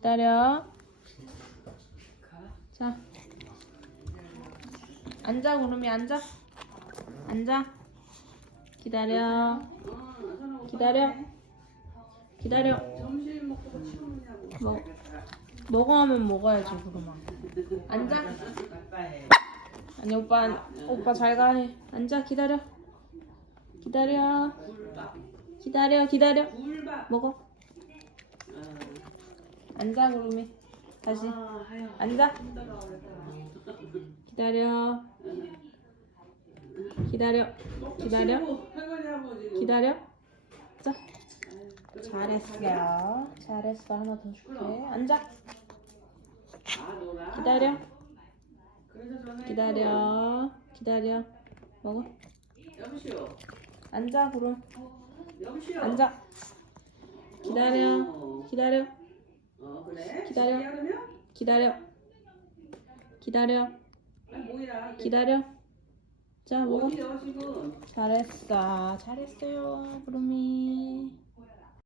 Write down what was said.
기다려. 자. 앉아, 구름이 앉아. 앉아. 기다려. 기다려. 기다려. 치우느냐고. 뭐, 먹어 하면 먹어야지, 구름아. 앉아. 아니, 오빠, 오빠 잘 가. 해. 앉아, 기다려. 기다려. 기다려, 기다려. 먹어. 앉아, 구름이. 다시. 아. 앉아. 기다려. 기다려. 기다려. 기다려. 자. 잘했어. 잘했어. 하나 더 줄게. 앉아. 아. 기다려. 기다려. 기다려. 먹어. 앉아, 구름. 앉아. 기다려. 어, 기다려. 어, 그래? 기다려. 기다려. 기다려. 아. 기다려. 자, 지금? 잘했어. 잘했어요, 구름이.